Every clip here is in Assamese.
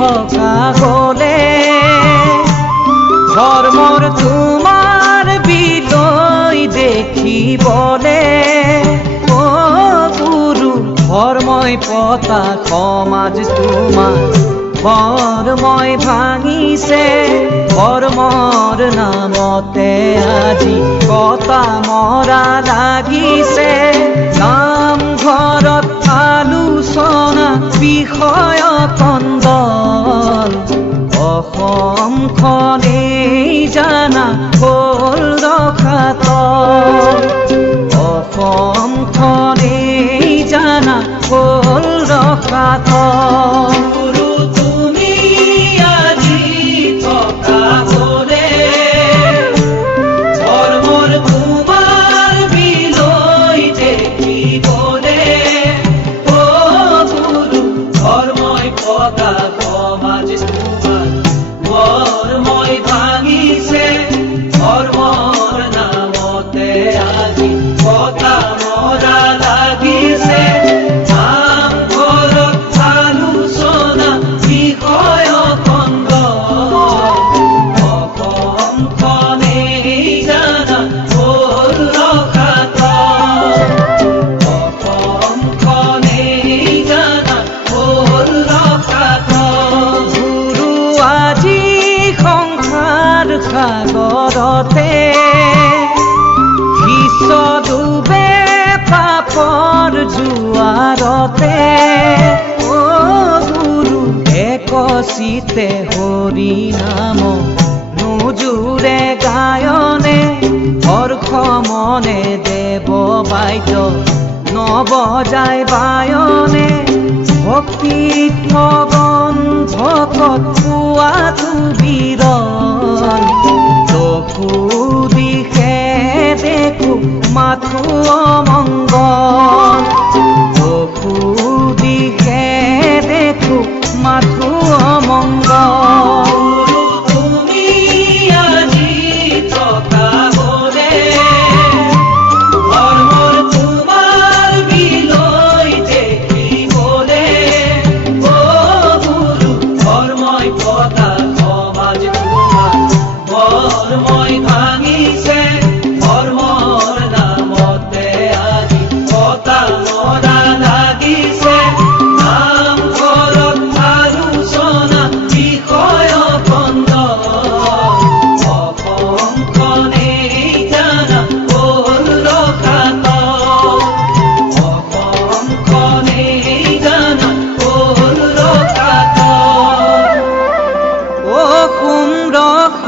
থকা গলে ধৰ্মৰ তোমাৰ বিলৈ দেখিবলে অ গুৰু ধৰ্মই পতা সমাজ তোমাৰ ধৰ্মই ভাঙিছে ধৰ্মৰ নামতে আজি কটা মৰা লাগিছে নামঘৰত আলোচনা বিষয় কন্দল অসমখনেই জানা হ'ল ৰসাতল অসমখনেই জানা হ'ল ৰসাতল সাগৰতে বিশ্ব ডুবে পাপৰ জোৱাৰতে অ গুৰু একচিতে হৰি নাম নোজোৰে গায়নে হৰ্ষ মনে দেৱ বাদ্য নবজায় বায়নে ভক্তিত মগন ভকত পোৱাটো বিৰল চকু দিশে দেখো মাথো অমংগল চকু দিশে দেখো মাথো অমংগল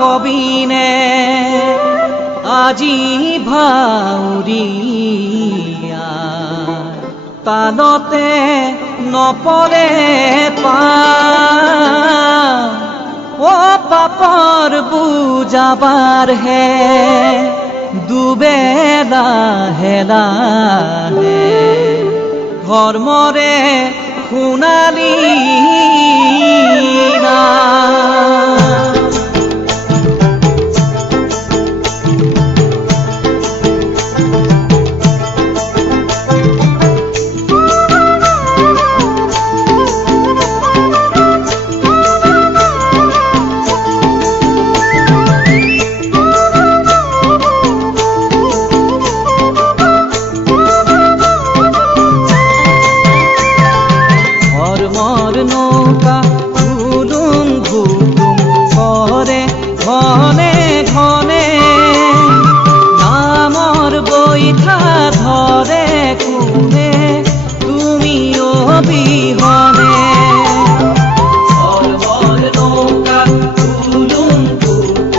কবিনে আজি ভাউৰিয়া তালতে নপৰে পা ও পাপৰ বুজাবাৰ হে ডুবে লাহে লাহে ধৰ্মৰে সোণালী না নৌকা ঘুলুম ঘুলুম কৰে ঘনে ঘনে নামৰ বৈঠা ধৰে কোনে তুমি অবিহনে নৌকা ঘুলুম ঘুলুম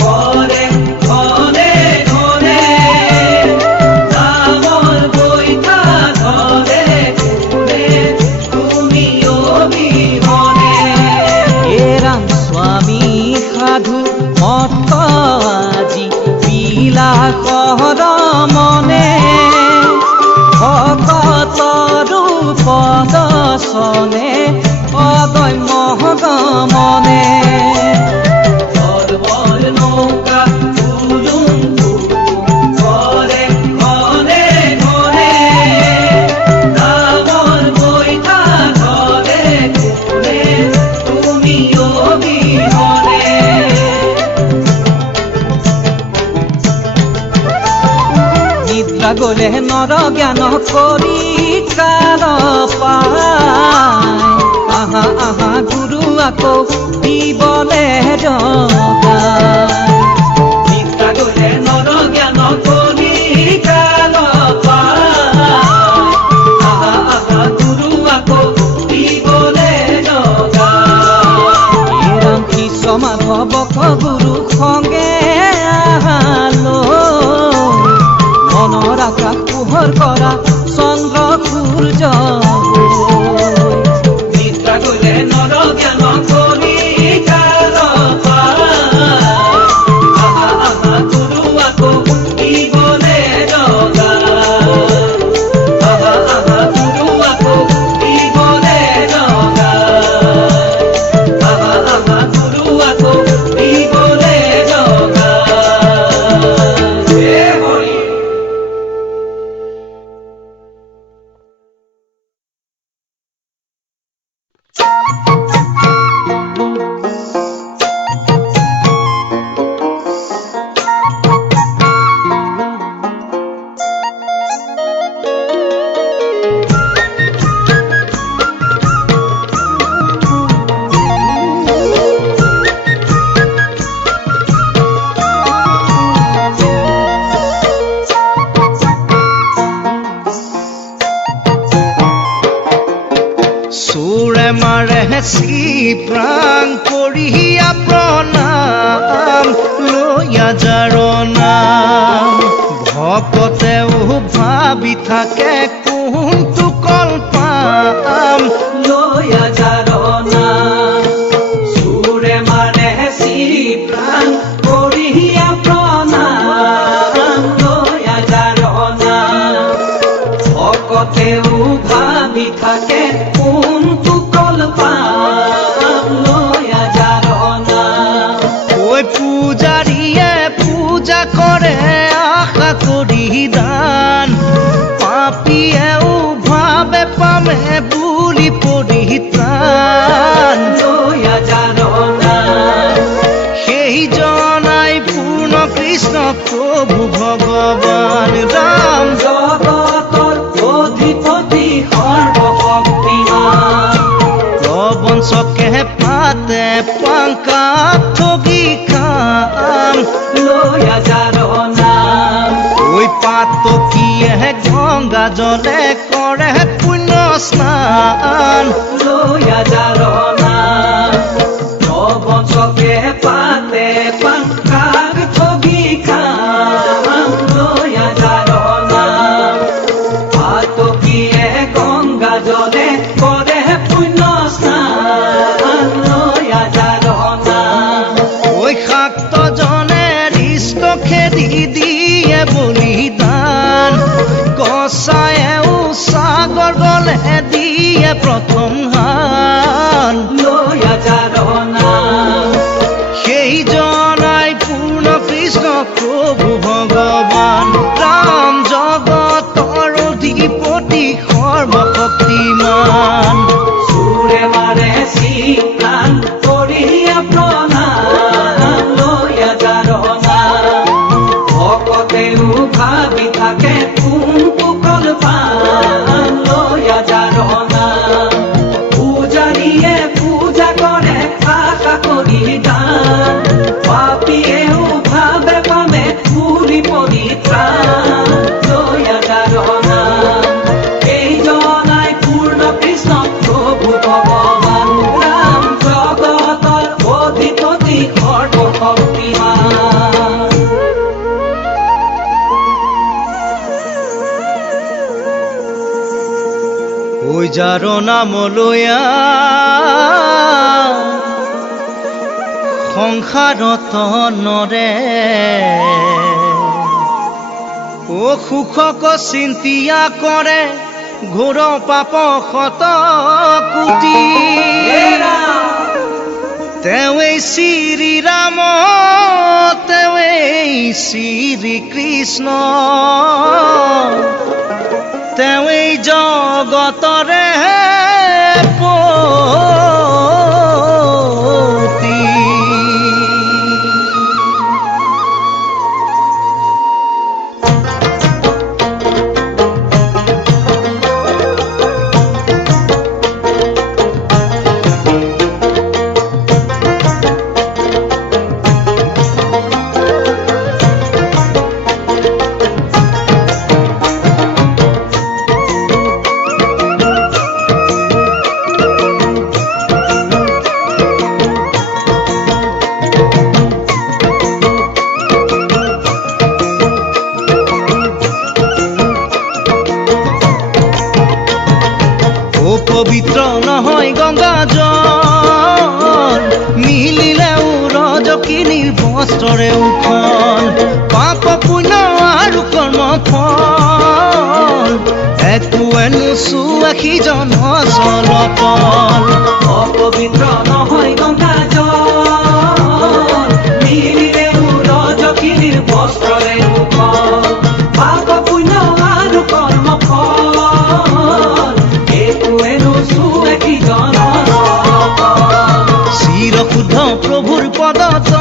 কৰে ঘনে ঘনে নামৰ বৈঠা ধৰে কোনে তুমি এৰাম স্বামী সাধু মত আজি বিলাসৰ মনে ভকতৰু পদচনে অদম্য গমনে নৌকা ঘুলুম ঘুলুম কৰে ঘনে ঘনে নামৰ বৈঠা ধৰে কোনে তুমি গলে নৰ জ্ঞান কৰি কাৰ পায় আহা আহা গুৰু আকৌ দিবলে জগাই নিদ্ৰা গলে নৰ জ্ঞান কৰি কাৰ পায় আহা আহা গুৰু আকৌ দিবলে জগাই ৰাম কৃষ্ণ মাধৱক গুৰু সংগে আহালো মনৰ আকাশ পোহৰ কৰা চন্দ্ৰ সূৰ্য নিদ্ৰা গলে নৰ জ্ঞান কৰি কাৰ পায় আহা আহা গুৰু আকৌ দিবলে জগাই আহা আহা গুৰু আকৌ দিবলে জগাই আহা আহা গুৰু আকৌ দিবলে জগাই হে হৰি সুৰে মাৰে শ্ৰী প্ৰাণ কৰিয়া প্ৰণাম লৈয়া যাৰ নাম ভকতেও ভাবি থাকে কোনটো কল পাম লয়া জাৰনা সুৰে মাৰে শ্ৰী প্ৰাণ কৰিয়া প্ৰণাম লয়া জাৰনা ভকতেও ভাবি থাকে কোনটো কল পাম লয়া জাৰনা ওই পূজাৰীয়ে পূজা কৰে আশা কৰি দান পাপীয়েও ভাবে পামে বুলি পৰিত্ৰাণ লয়া জাৰনা সেই জনাই পূৰ্ণ কৃষ্ণ প্ৰভু ভগৱান ৰাম জগতৰ অধিপতি সৰ্বশক্তিমান প্ৰবঞ্চকে পাতে পাংকা ঠগি খাম লয়া জাৰনা ঐ পাতকীয়ে গংগা জলে কৰে পুণ্য স্নান লয়া জাৰনা প্ৰবঞ্চকে পাতে পাংকাক ঠগি খাম লয়া জাৰনা পাতকীয়ে গংগা জলে কৰে পুণ্য স্নান লয়া জাৰনা ঐ শাক্তজনে ৰিষ্ট খেদি দিয়ে বলিদান কচায়েও সাগৰ গলে দিয়ে প্ৰথম হান লয়া জাৰনা সেই জনাই পূৰ্ণ কৃষ্ণ প্ৰভু ভগৱান ৰাম জগতৰ অধিপতি সৰ্বশক্তিমান সুৰে মাৰে শ্ৰী প্ৰাণ কৰিয়া প্ৰণাম লয়া জাৰনা ভকতেও ভাবি থাকে কোনটো কল পাম লয়া জাৰনা পূজাৰীয়ে পূজা কৰে আশা কৰি দান পাপীয়েও ভাবে পামে বুলি পৰিত্ৰাণ লয়া জাৰনা এই জনাই পূৰ্ণ কৃষ্ণ প্ৰভু ভগৱান ৰাম জগতৰ অধিপতি সৰ্বশক্তিমান ঐ যাৰ নাম লয়া সংসাৰত নৰে ও সুখক চিন্তিয়া কৰে ঘোৰ পাপ শত কোটি তেৱেই শ্ৰী ৰাম তেৱেই শ্ৰী কৃষ্ণ তেৱেই জগতৰে পতি অপবিত্ৰ নহয় গংগা জল মিলিলেও ৰজকিনীৰ বস্ত্ৰৰে উখন পাপ পুণ্য আৰু কৰ্ম ফল একোৱে নোচোৱা সিজন চলপল অপবিত্ৰ নহয় গংগা জল মিলিলেও ৰজকিনীৰ বস্ত্ৰৰে উখন পাপ পুণ্য আৰু কৰ্ম ফল একোৱে নোচোৱা সিজন চলপল চিৰশুদ্ধ প্ৰভুৰ পদতল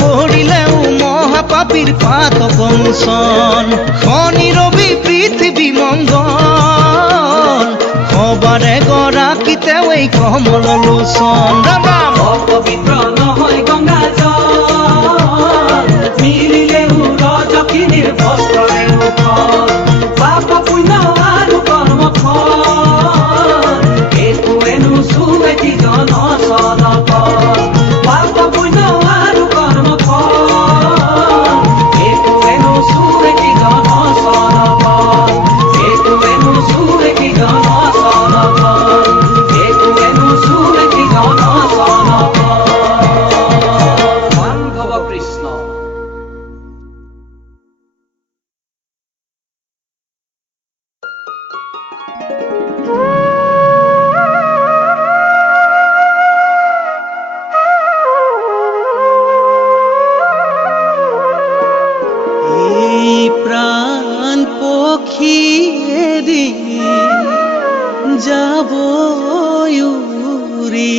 পৰিলেও মহাপাপীৰ পাতক মোচন শনি ৰবি পৃথিৱী মংগল সবাৰে গৰাকী তেওঁই কমল লোচন ৰাম ৰাম অপবিত্ৰ নহয় গংগা জল মিলিলেও ৰজকিনীৰ বস্ত্ৰৰে উখন পাপ পুণ্য আৰু কৰ্ম ফল একোৱে নোচোৱা সিজন চলপল পাপ পুণ্য আৰু কৰ্ম ফল একোৱে নোচোৱা সিজন চলপল একোৱে নোচোৱা সিজন চলপল একোৱে নোচোৱা সিজন চলপল মাধৱ কৃষ্ণ এই প্ৰাণ পক্ষী এৰি যাব উৰি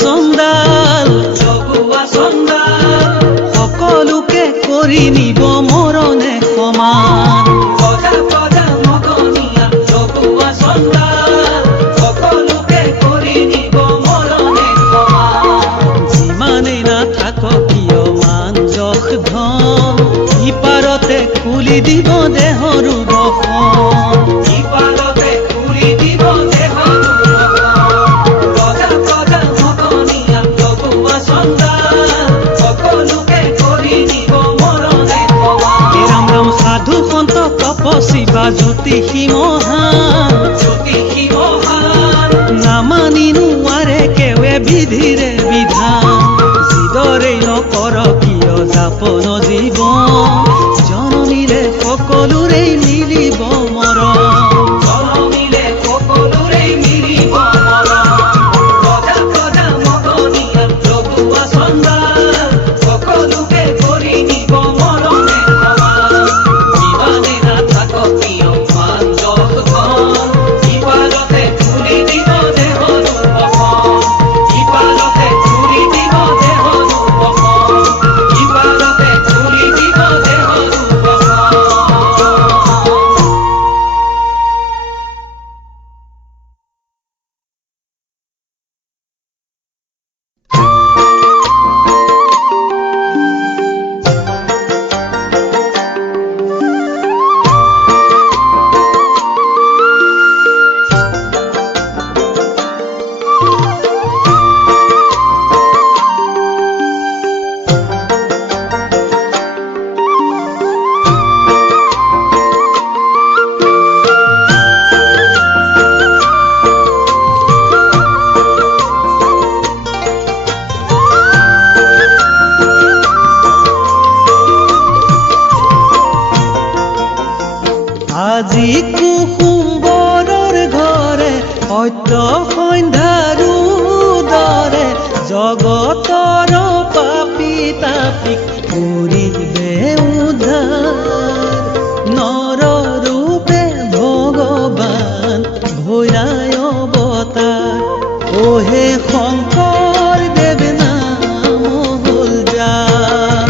চন্দাল সকলোকে কৰি নিব মৰণে সমান যিমানেই নাথাকক কিয় মান যশ ধন ইপাৰতে খুলি দিব দেহৰো বসন সাধু সন্ত তপস্বী বা জ্যোতিষী মহান নামানি নোৱাৰে কেৱে বিধিৰে বিধান যিদৰেই নকৰ কিয় যাপন জীৱন জননীৰে সকলোৰে মিলিব মৰম আজি কুসুম্বৰৰ ঘৰে সত্য সন্ধ্যাৰো দৰে জগতৰ পাপী তাপিক কৰিবে উদ্ধাৰ নৰ ৰূপে ভগৱান ভৈৰাই অৱতাৰ অহে শংকৰ দেৱ নাম হ'ল যাৰ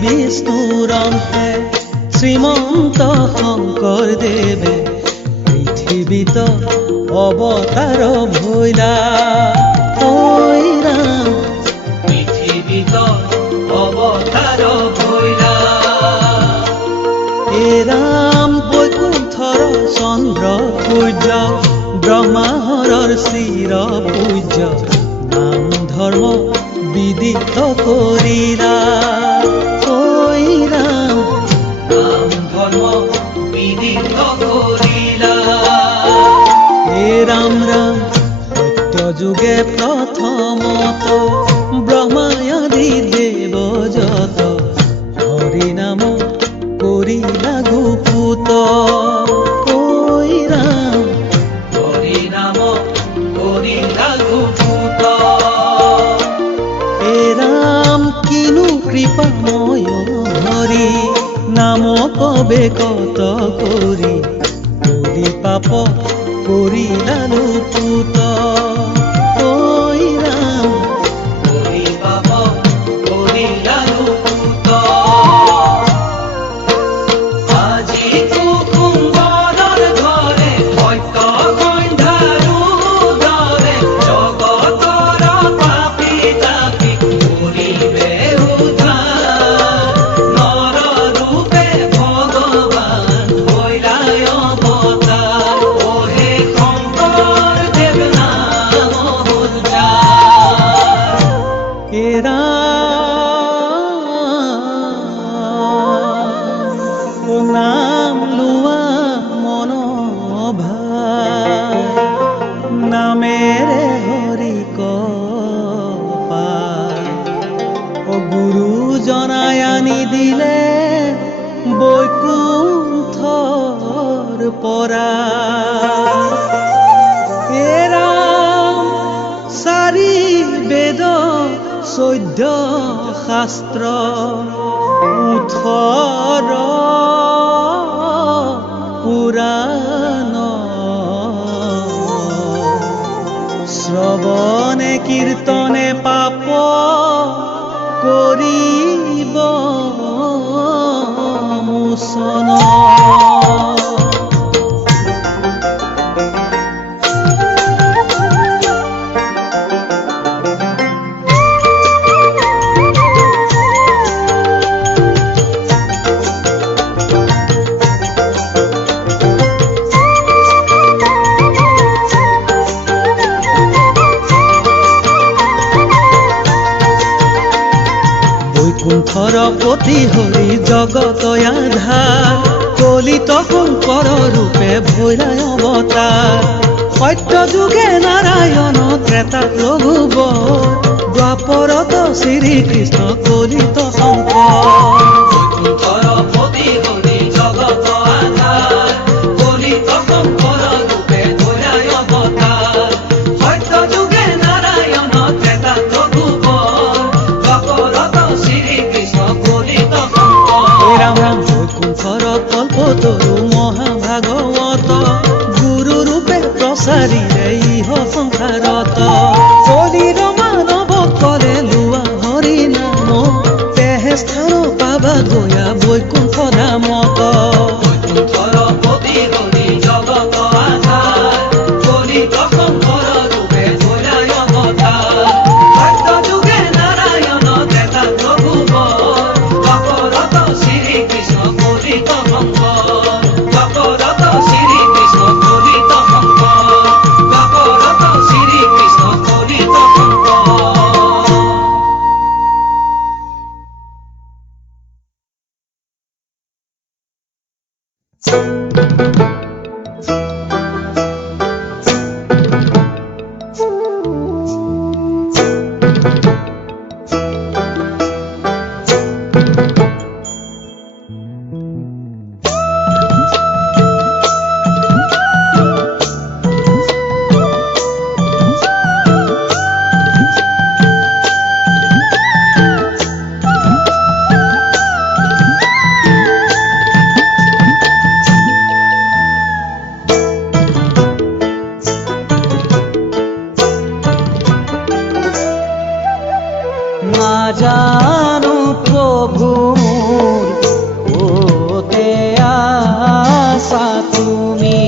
বিষ্ণুৰন্তে শ্ৰীমন্ত শংকৰদেৱে পৃথিৱীত অৱতাৰ ভৈলা ৰাম পৃথিৱীত অৱতাৰ ভৈলা হে ৰাম বৈকুণ্ঠৰ চন্দ্ৰ সূৰ্য ব্ৰহ্মাহৰৰ চিৰ পূজ্য নাম ধৰ্ম বিদিত কৰিলা ৰাম ৰাম সত্য যুগে প্ৰথমত ব্ৰহ্মায়াদি দেৱ যত হৰি নাম কৰিলা গোপুত ৰাম হৰি নাম কৰিলা গোপুত ৰাম কিনো কৃপাময় হৰি নাম কবে কত কৰি কৰি পাপ কৰিলালো পুত ৰাম কৰি পাপ কৰিলালো পুত আজি কুসুম্বৰৰ ঘৰে সত্য সন্ধ্যাৰো দৰে জগতৰ পাপী তাপিক কৰিবে উদ্ধাৰ নৰ ৰূপে ভগৱান ভৈৰাই অৱতাৰ অহে শংকৰ দেৱ নাম দিলে বৈকুণ্ঠৰ পৰা। হে ৰাম চাৰি বেদ 14 শাস্ত্ৰ 18 পুৰাণ শ্ৰৱণে কীৰ্তনে পাপ কৰিব মোচন। বৈকুণ্ঠৰ পতি হৰি জগত আধাৰ, কলিত শংকৰ ৰূপে ভৈৰাই অৱতাৰ। সত্য যুগে নাৰায়ণ ত্ৰেতাত ৰঘুবৰ, দ্বাপৰত শ্ৰীকৃষ্ণ কলিত শংকৰ। বৈকুণ্ঠৰ পতি হৰি জগত আধাৰ, কলিত শংকৰ ৰূপে ভৈৰাই অৱতাৰ। সত্য যুগে নাৰায়ণ ত্ৰেতাত ৰঘুবৰ, দ্বাপৰত শ্ৰীকৃষ্ণ কলিত শংকৰ। ৰাম ৰাম বৈকুণ্ঠৰ কল্পতৰু মহাভাগৱত, গুৰু ৰূপে প্ৰচাৰিলে ইহ সংসাৰত। কলিৰ মানৱ কৰে লোৱা হৰি নাম, তেহে স্থান পাবা গয়া বৈকুণ্ঠ ধামত। বৈকুণ্ঠৰ পতি হৰি জগত আধাৰ, কলিত শংকৰ ৰূপে ভৈৰাই অৱতাৰ। সত্য যুগে নাৰায়ণ ত্ৰেতাত ৰঘুবৰ, দ্বাপৰত শ্ৰীকৃষ্ণ কলিত শংকৰ। দ্বাপৰত শ্ৰীকৃষ্ণ কলিত শংকৰ। দ্বাপৰত শ্ৰীকৃষ্ণ কলিত শংকৰ। নাজানো প্ৰভু মোৰ ক'তে আছা তুমি,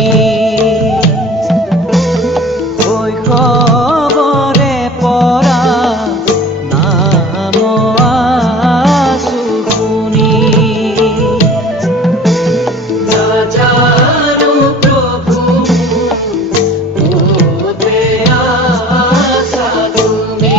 শৈশৱৰে পৰা নাম আছো শুনি। নাজানো প্ৰভু মোৰ ক'তে আছা তুমি,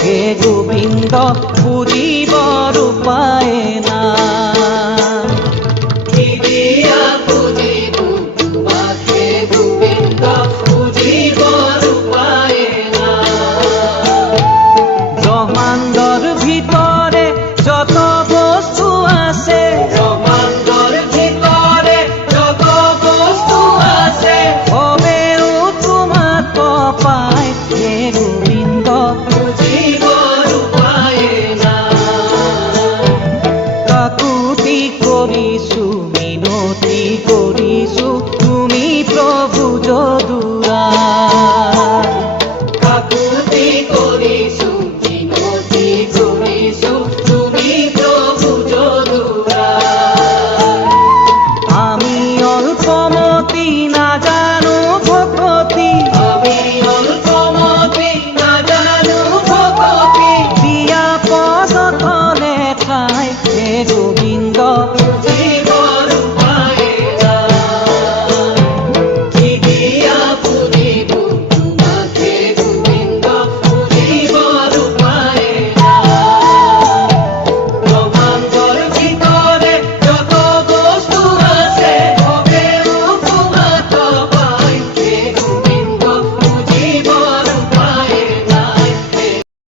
হে গোবিন্দ বুঝিবৰ উপায় না।